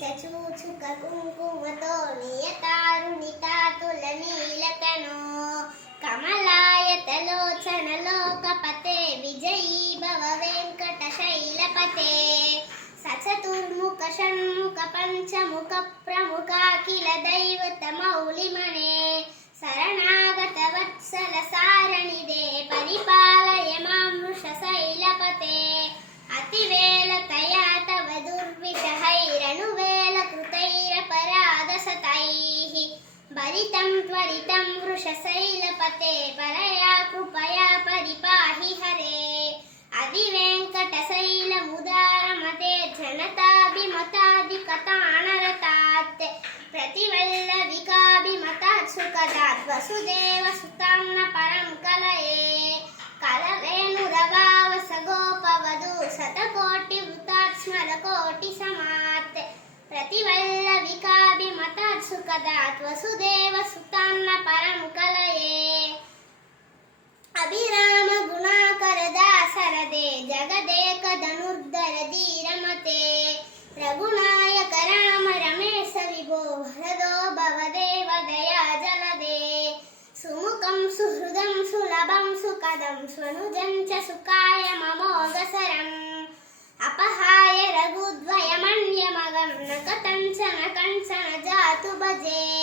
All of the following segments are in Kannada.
చచూచుక కుంకుమతో నియతారుణితాతుల నీలకను కమలాయతలోచన లోకపతే విజయీ భవ వెంకట శైలపతే సచతుర్ముఖ షణ్ముఖ పంచముఖ ప్రముఖాఖిల దైవత మౌలిమణి भरितं त्वरितं वृषशैलपते परया कृपया परिपाहि हरे अधिवेङ्कटशैलमुदारमते जनताभिमताधिकताणरतात् प्रतिवल्लविकाभिमतात् सुखदात् वसुदेवसुतां न परं कलये कलवेणुरवावस गोपवधू शतकोटिवृतात् स्मरकोटिसमात् प्रतिवल्लविकाभिमतात् सुखदात् वसुदेवसुतां ಜಗದೇಕ ಧನುರ್ಧರ ಧೀರಮತೆ ರಘುನಾಯಕ ರಾಮ ರಮೇಶ ವಿಭೋ ಹೃದೋ ಭವದೇವ ದಯಾ ಜಲದೆ. ಸುಮುಖಂ ಸುಹೃದಂ ಸುಲಭಂ ಸುಖದಂ ಸ್ವನುಜಂ ಚ ಸುಖಾಯ ಮಮೋಗಸರಂ. ಅಪಹಾಯ ರಘುದ್ವಯಮನ್ಯಮಗಂ ನಕತಂಚನ ಕಂಚನ ಜಾತು ಭಜೇ.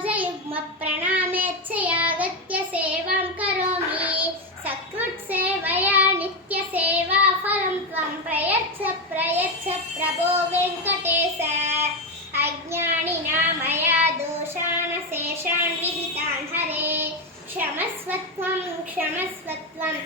पदाम्बोजयुग्मप्रणामेच्छयागत्य सेवां करोमि सकृत्सेवया नित्यसेवा फलं त्वं प्रयच्छ प्रयच्छ प्रभो वेङ्कटेश अज्ञानिना मया दोषान् शेषान् विहितान् हरे क्षमस्व त्वं क्षमस्व त्वं